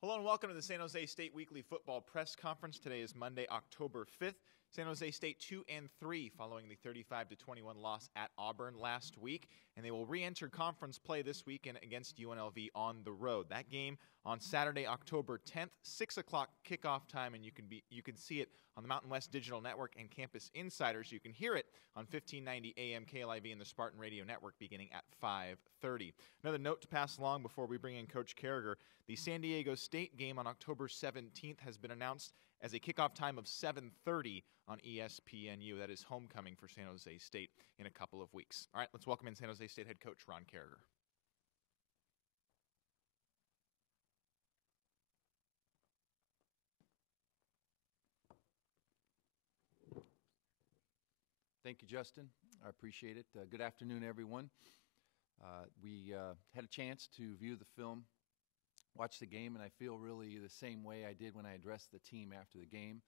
Hello and welcome to the San Jose State Weekly Football Press Conference. Today is Monday, October 5th. San Jose State 2-3 following the 35-21 loss at Auburn last week, and they will re-enter conference play this weekend against UNLV on the road. That game on Saturday, October 10th, 6 o'clock kickoff time, and you can see it on the Mountain West Digital Network and Campus Insiders. You can hear it on 1590 AM KLIV and the Spartan Radio Network beginning at 5:30. Another note to pass along before we bring in Coach Carragher: the San Diego State game on October 17th has been announced as a kickoff time of 7:30 on ESPNU. That is homecoming for San Jose State in a couple of weeks. All right, let's welcome in San Jose State head coach Ron Carragher. Thank you, Justin. I appreciate it. Good afternoon, everyone. We had a chance to view the film, watch the game, and I feel really the same way I did when I addressed the team after the game.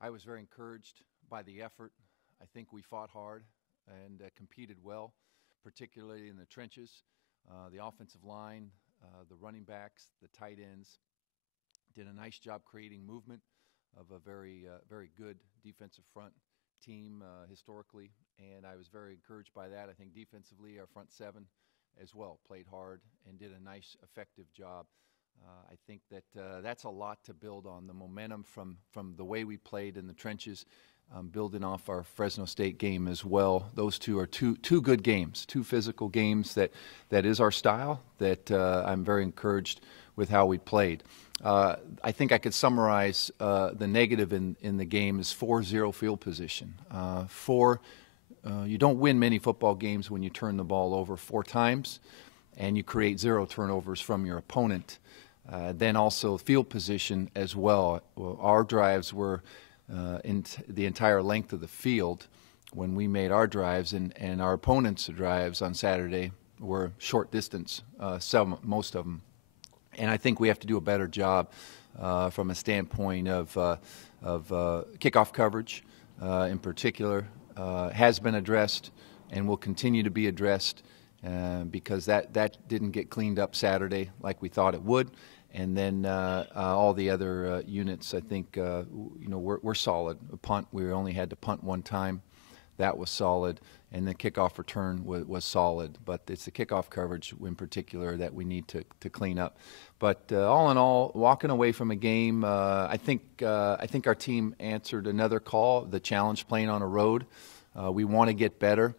I was very encouraged by the effort. I think we fought hard and competed well, particularly in the trenches. The offensive line, the running backs, the tight ends did a nice job creating movement of a very good defensive front team historically, and I was very encouraged by that. I think defensively our front seven as well played hard and did a nice effective job. I think that that's a lot to build on, the momentum from the way we played in the trenches, building off our Fresno State game as well. Those two are two good games, two physical games that is our style, that I'm very encouraged with how we played. I think I could summarize the negative in the game is 4-0 field position. You don't win many football games when you turn the ball over 4 times and you create 0 turnovers from your opponent. Then also field position as well. Our drives were in the entire length of the field when we made our drives, and our opponents' drives on Saturday were short distance, most of them. And I think we have to do a better job from a standpoint of kickoff coverage in particular. Has been addressed and will continue to be addressed because that didn't get cleaned up Saturday like we thought it would. And then all the other units, I think, we're solid. A punt, we only had to punt one time. That was solid. And the kickoff return was solid. But it's the kickoff coverage in particular that we need to clean up. But all in all, walking away from a game, I think our team answered another call, the challenge playing on a road. We want to get better,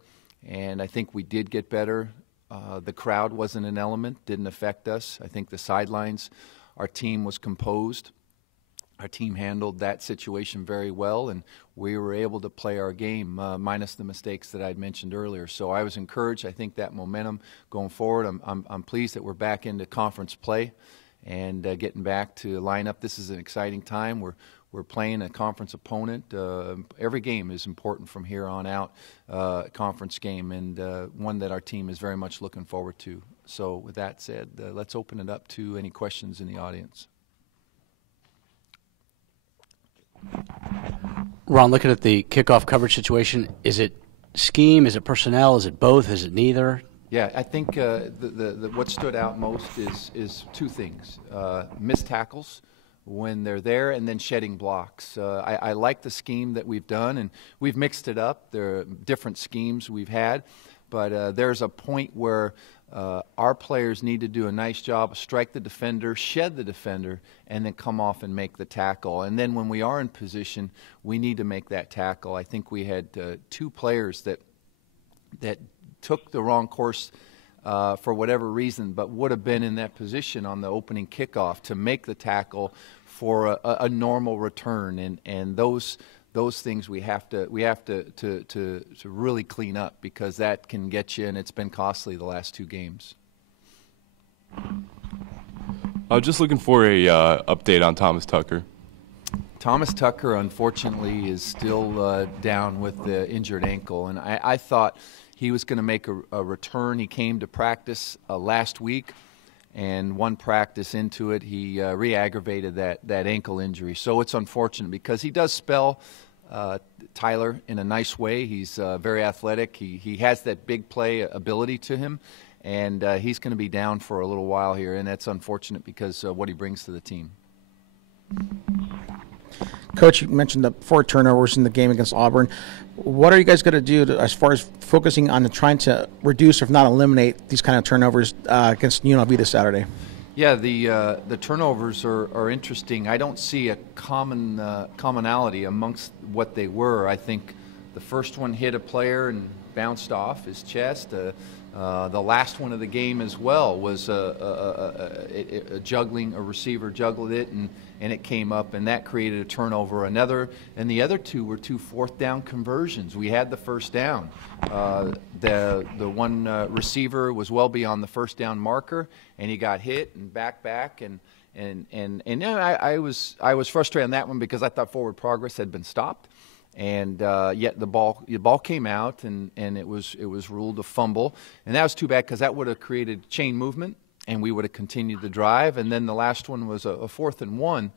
and I think we did get better. The crowd wasn't an element, didn't affect us. I think the sidelines, our team was composed. Our team handled that situation very well, and we were able to play our game minus the mistakes that I'd mentioned earlier. So I was encouraged. I think that momentum going forward, I'm pleased that we're back into conference play and getting back to line up. This is an exciting time. We're playing a conference opponent. Every game is important from here on out, conference game, and one that our team is very much looking forward to. So with that said, let's open it up to any questions in the audience. Ron, looking at the kickoff coverage situation, is it scheme, is it personnel, is it both, is it neither? Yeah, I think what stood out most is 2 things. Missed tackles when they're there, and then shedding blocks. I like the scheme that we've done, and we've mixed it up. There are different schemes we've had, but there's a point where our players need to do a nice job, strike the defender, shed the defender, and then come off and make the tackle. And then when we are in position, we need to make that tackle. I think we had 2 players that took the wrong course for whatever reason, but would have been in that position on the opening kickoff to make the tackle for a normal return. And those things we have to really clean up, because that can get you, and it's been costly the last 2 games. Just looking for a update on Thomas Tucker. Thomas Tucker, unfortunately, is still down with the injured ankle, and I thought he was going to make a return. He came to practice last week, and one practice into it, he re-aggravated that ankle injury. So it's unfortunate, because he does spell Tyler in a nice way. He's very athletic. He has that big play ability to him, and he's going to be down for a little while here, and that's unfortunate because what he brings to the team. Coach, you mentioned the 4 turnovers in the game against Auburn. What are you guys going to do as far as focusing on trying to reduce, if not eliminate, these kind of turnovers against UNLV this Saturday? Yeah, the turnovers are interesting. I don't see a commonality amongst what they were. I think the first one hit a player and bounced off his chest. The last one of the game as well was a receiver juggled it and it came up, and that created a turnover. And the other 2 were 2 fourth down conversions. We had the first down. The one receiver was well beyond the first down marker, and he got hit and back and I was frustrated on that one because I thought forward progress had been stopped. And yet the ball came out, and it was ruled a fumble, and that was too bad because that would have created chain movement, and we would have continued the drive. And then the last one was a 4th and 1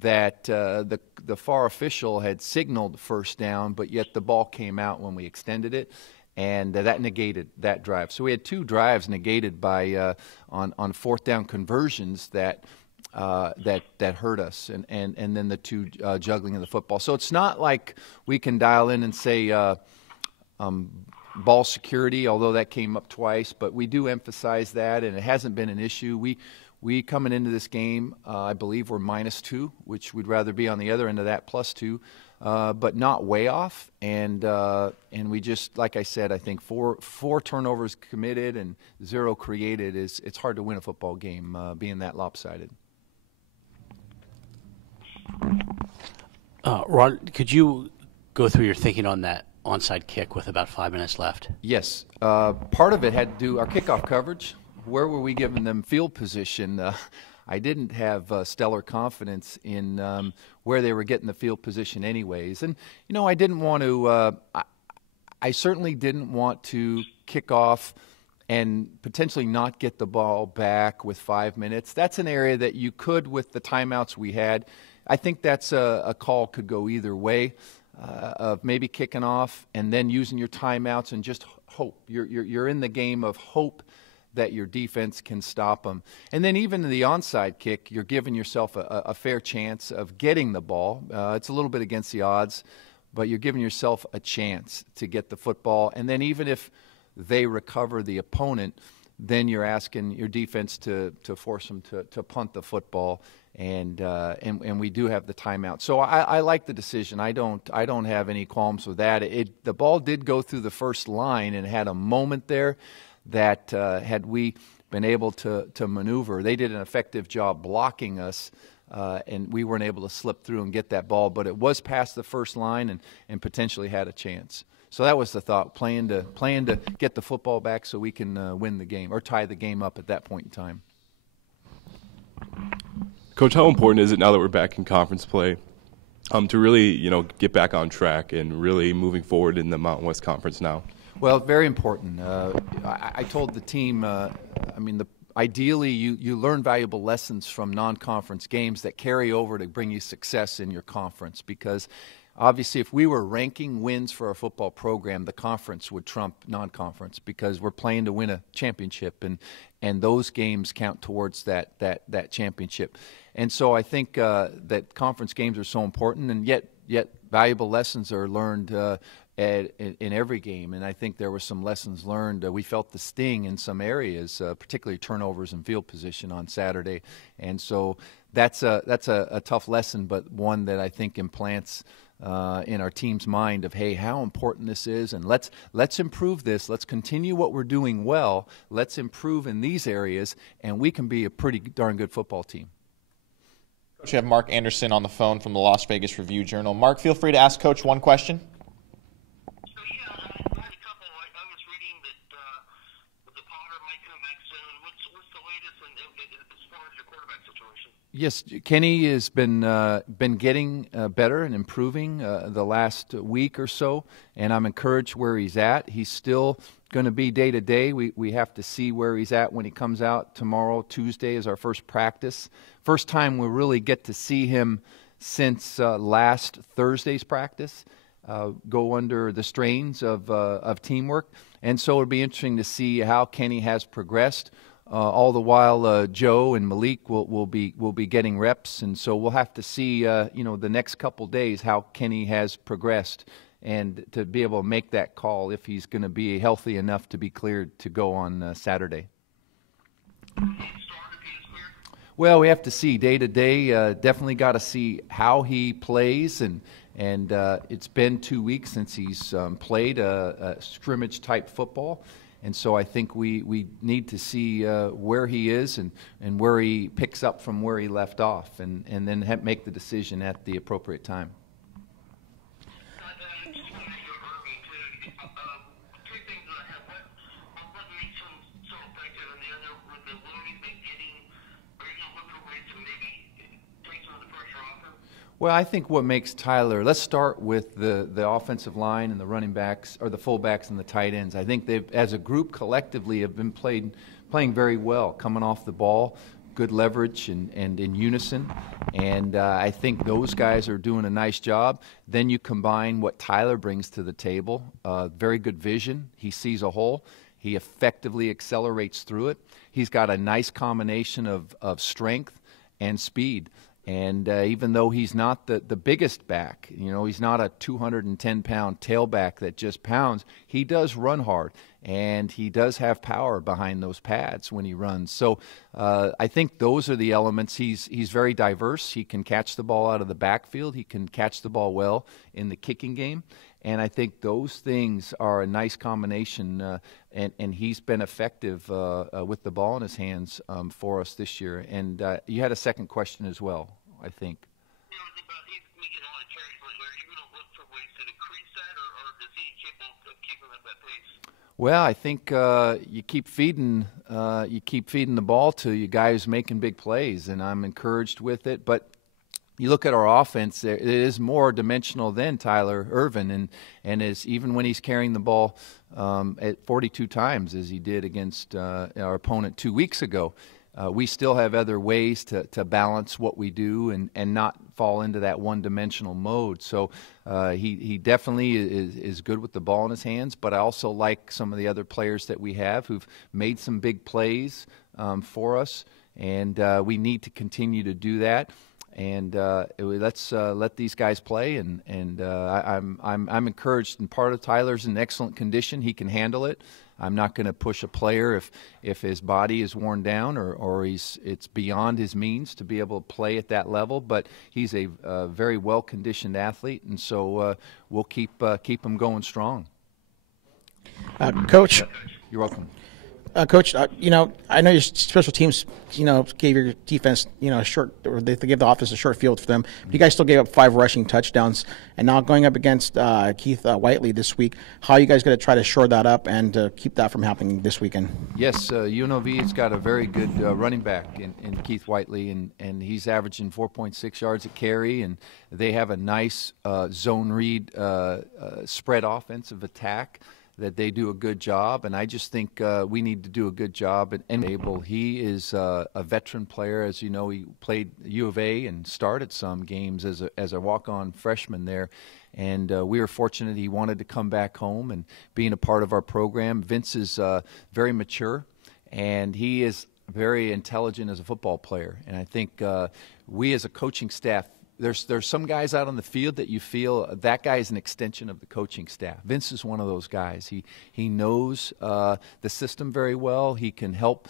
that the far official had signaled first down, but yet the ball came out when we extended it, and that negated that drive. So we had 2 drives negated by on 4th down conversions that hurt us, and then the 2 juggling of the football. So it's not like we can dial in and say ball security, although that came up twice, but we do emphasize that, and it hasn't been an issue. We coming into this game, I believe we're -2, which we'd rather be on the other end of that, +2, but not way off. And we just, like I said, I think four turnovers committed and 0 created it's hard to win a football game being that lopsided. Ron, could you go through your thinking on that onside kick with about 5 minutes left? Yes. Part of it had to do our kickoff coverage. Where were we giving them field position? I didn't have stellar confidence in where they were getting the field position anyways. And, I didn't want to I certainly didn't want to kick off and potentially not get the ball back with 5 minutes. That's an area that you could, with the timeouts we had. I think that's a call could go either way, of maybe kicking off and then using your timeouts and just hope. You're in the game of hope that your defense can stop them. And then even in the onside kick, you're giving yourself a fair chance of getting the ball. It's a little bit against the odds, but you're giving yourself a chance to get the football. And then even if they recover the opponent, then you're asking your defense to force them to punt the football. And we do have the timeout. So I like the decision. I don't have any qualms with that. The ball did go through the first line and had a moment there that had we been able to maneuver, they did an effective job blocking us, and we weren't able to slip through and get that ball. But it was past the first line and potentially had a chance. So that was the thought, playing to get the football back so we can win the game or tie the game up at that point in time. Coach, how important is it now that we're back in conference play to really, get back on track and really moving forward in the Mountain West Conference now? Well, very important. I told the team, ideally you learn valuable lessons from non-conference games that carry over to bring you success in your conference, because obviously if we were ranking wins for our football program, the conference would trump non-conference because we're playing to win a championship, and those games count towards that championship. And so I think that conference games are so important, and yet valuable lessons are learned in every game. And I think there were some lessons learned. We felt the sting in some areas, particularly turnovers and field position on Saturday. And so that's a tough lesson, but one that I think implants in our team's mind of, hey, how important this is, and let's improve this. Let's continue what we're doing well. Let's improve in these areas, and we can be a pretty darn good football team. Coach, you have Mark Anderson on the phone from the Las Vegas Review-Journal. Mark, feel free to ask Coach one question. So, yeah, I had a couple. I was reading that the Potter might come back soon. What's the latest as far as your quarterback situation? Yes, Kenny has been getting better and improving the last week or so, and I'm encouraged where he's at. He's still going to be day to day. We have to see where he's at when he comes out tomorrow. Tuesday is our first practice. First time we'll really get to see him since last Thursday's practice. go under the strains of teamwork. And so it'll be interesting to see how Kenny has progressed. All the while, Joe and Malik will be getting reps, and so we'll have to see, the next couple days how Kenny has progressed, and to be able to make that call if he's going to be healthy enough to be cleared to go on Saturday. Well, we have to see day to day. Definitely got to see how he plays, and it's been 2 weeks since he's played a scrimmage type football. And so I think we need to see where he is and where he picks up from where he left off, and then make the decision at the appropriate time. Well, I think what makes Tyler, let's start with the offensive line and the running backs, or the fullbacks and the tight ends. I think they've, as a group collectively, have been playing very well, coming off the ball, good leverage and in unison. And I think those guys are doing a nice job. Then you combine what Tyler brings to the table, very good vision. He sees a hole. He effectively accelerates through it. He's got a nice combination of strength and speed. And even though he's not the biggest back, he's not a 210-pound tailback that just pounds, he does run hard, and he does have power behind those pads when he runs. So I think those are the elements. He's very diverse. He can catch the ball out of the backfield. He can catch the ball well in the kicking game. And I think those things are a nice combination, and he's been effective with the ball in his hands for us this year. And you had a second question as well, I think. Yeah, it was about he's making a lot of carries. Are you going to look for ways to increase that, or does he capable of keeping up that pace? Well, I think you keep feeding the ball to you guys making big plays, and I'm encouraged with it. But you look at our offense, it is more dimensional than Tyler Ervin, and is even when he's carrying the ball at 42 times as he did against our opponent 2 weeks ago. We still have other ways to balance what we do and not fall into that one-dimensional mode. So he definitely is good with the ball in his hands, but I also like some of the other players that we have who've made some big plays for us, and we need to continue to do that. And let's let these guys play, and I'm encouraged. And part of Tyler's in excellent condition; he can handle it. I'm not going to push a player if his body is worn down or it's beyond his means to be able to play at that level. But he's a very well conditioned athlete, and so we'll keep him going strong. Coach, you're welcome. Coach, I know your special teams, gave your defense, a short, or they gave the offense a short field for them. But you guys still gave up 5 rushing touchdowns, and now going up against Keith Whiteley this week. How are you guys going to try to shore that up and keep that from happening this weekend? Yes, UNLV has got a very good running back in Keith Whiteley, and he's averaging 4.6 yards a carry, and they have a nice zone read spread offensive attack that they do a good job, and I just think we need to do a good job at Abel. He is a veteran player. As you know, he played U of A and started some games as a walk-on freshman there, and we were fortunate he wanted to come back home and being a part of our program. Vince is very mature, and he is very intelligent as a football player, and I think we as a coaching staff, there's some guys out on the field that you feel that guy is an extension of the coaching staff. Vince is one of those guys. He knows the system very well. He can help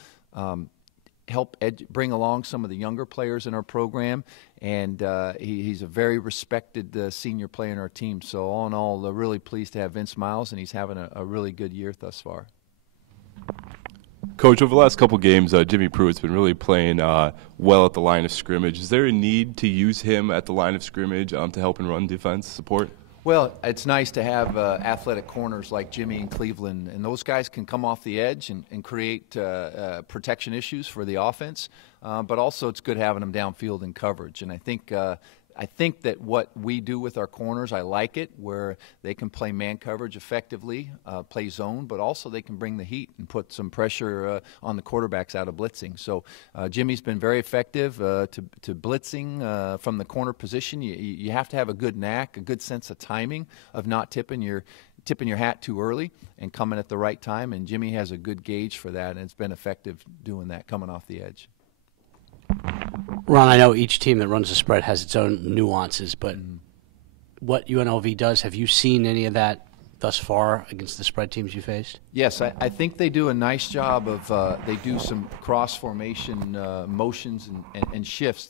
bring along some of the younger players in our program, and he's a very respected senior player in our team. So all in all, really pleased to have Vince Miles, and he's having a really good year thus far. Coach, over the last couple games, Jimmy Pruitt's been really playing well at the line of scrimmage. Is there a need to use him at the line of scrimmage to help in run defense support? Well, it's nice to have athletic corners like Jimmy in Cleveland, and those guys can come off the edge and create protection issues for the offense, but also it's good having them downfield in coverage. And I think I think that what we do with our corners, I like it, where they can play man coverage effectively, play zone, but also they can bring the heat and put some pressure on the quarterbacks out of blitzing. So Jimmy's been very effective to blitzing from the corner position. You have to have a good knack, a good sense of timing of not tipping your hat too early and coming at the right time, and Jimmy has a good gauge for that, and it's been effective doing that, coming off the edge. Ron, I know each team that runs the spread has its own nuances, but what UNLV does, have you seen any of that thus far against the spread teams you faced? Yes, I think they do a nice job of they do some cross-formation motions and shifts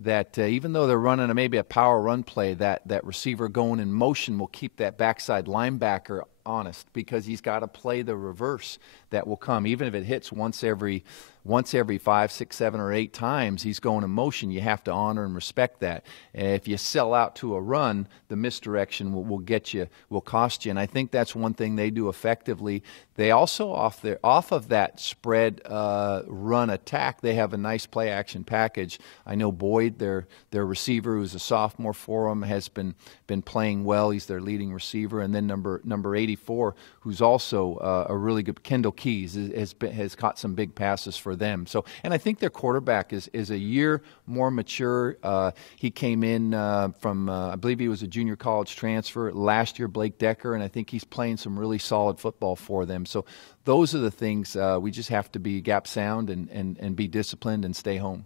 that even though they're running maybe a power run play, that receiver going in motion will keep that backside linebacker honest, because he's got to play the reverse that will come. Even if it hits once every 5, 6, 7, or 8 times, he's going in motion. You have to honor and respect that. If you sell out to a run, the misdirection will cost you. And I think that's one thing they do effectively. They also, off of that spread run attack, they have a nice play action package. I know Boyd, their receiver, who's a sophomore for them, has been playing well. He's their leading receiver. And then number 84, who's also a really good, Kendall Keys, has caught some big passes for them. So, and I think their quarterback is a year more mature. He came in from, I believe he was a junior college transfer last year, Blake Decker, and I think he's playing some really solid football for them. So those are the things we just have to be gap sound and be disciplined and stay home.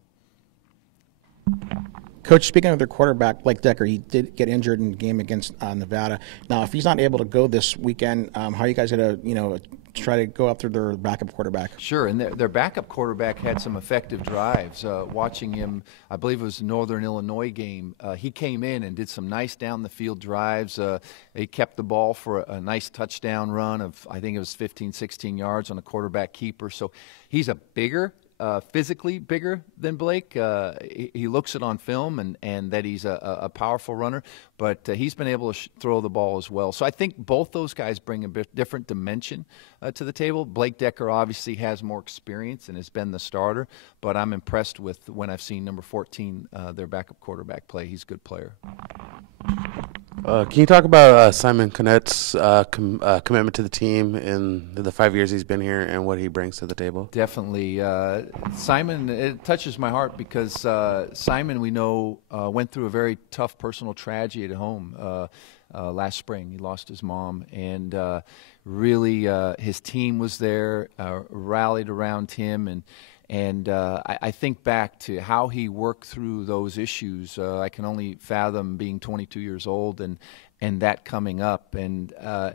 Coach, speaking of their quarterback, Blake Decker, he did get injured in the game against Nevada. Now, if he's not able to go this weekend, how are you guys going to, try to go after their backup quarterback? Sure, and their backup quarterback had some effective drives. Watching him, I believe it was the Northern Illinois game, he came in and did some nice down-the-field drives. He kept the ball for a nice touchdown run of, I think it was 15, 16 yards on a quarterback keeper. So he's a physically bigger than Blake. He looks it on film and that he's a powerful runner, but he's been able to throw the ball as well. So I think both those guys bring a bit different dimension to the table. Blake Decker obviously has more experience and has been the starter, but I'm impressed with when I've seen number 14, their backup quarterback, play. He's a good player. Can you talk about Simon Connette's commitment to the team in the 5 years he's been here and what he brings to the table? Definitely. Simon, it touches my heart because Simon, we know, went through a very tough personal tragedy at home last spring. He lost his mom, and really his team was there, rallied around him, and I think back to how he worked through those issues. I can only fathom being 22 years old and that coming up, and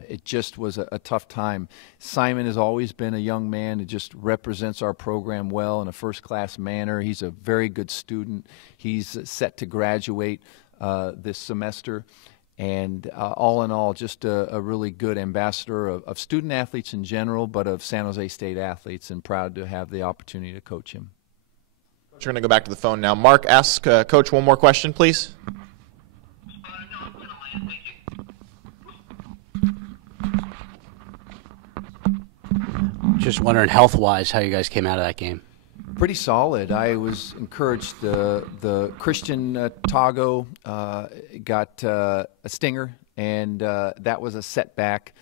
it just was a tough time. Simon has always been a young man who just represents our program well in a first-class manner. He's a very good student. He's set to graduate this semester. And all in all, just a really good ambassador of student athletes in general, but of San Jose State athletes, and proud to have the opportunity to coach him. We're going to go back to the phone now. Mark, ask Coach one more question, please. No, I'm going to land. Thank you. Just wondering, health-wise, how you guys came out of that game. Pretty solid. I was encouraged. The Christian Tago got a stinger, and that was a setback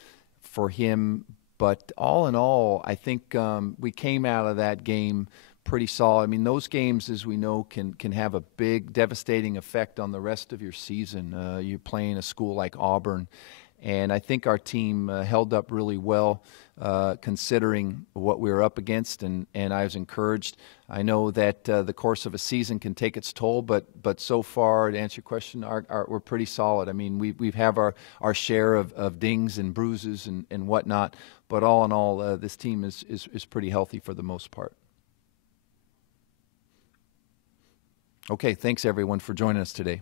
for him. But all in all, I think we came out of that game pretty solid. I mean, those games, as we know, can have a big, devastating effect on the rest of your season. You're playing a school like Auburn. And I think our team held up really well considering what we were up against, and I was encouraged. I know that the course of a season can take its toll, but so far, to answer your question, we're pretty solid. I mean, we have our share of dings and bruises and whatnot, but all in all, this team is pretty healthy for the most part. Okay, thanks everyone for joining us today.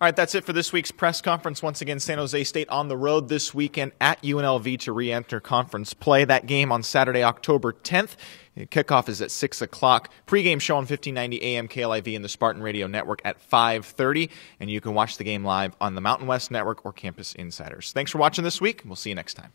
All right, that's it for this week's press conference. Once again, San Jose State on the road this weekend at UNLV to re-enter conference play. That game on Saturday, October 10th. Kickoff is at 6 o'clock. Pre-game show on 1590 AM KLIV and the Spartan Radio Network at 5:30. And you can watch the game live on the Mountain West Network or Campus Insiders. Thanks for watching this week. We'll see you next time.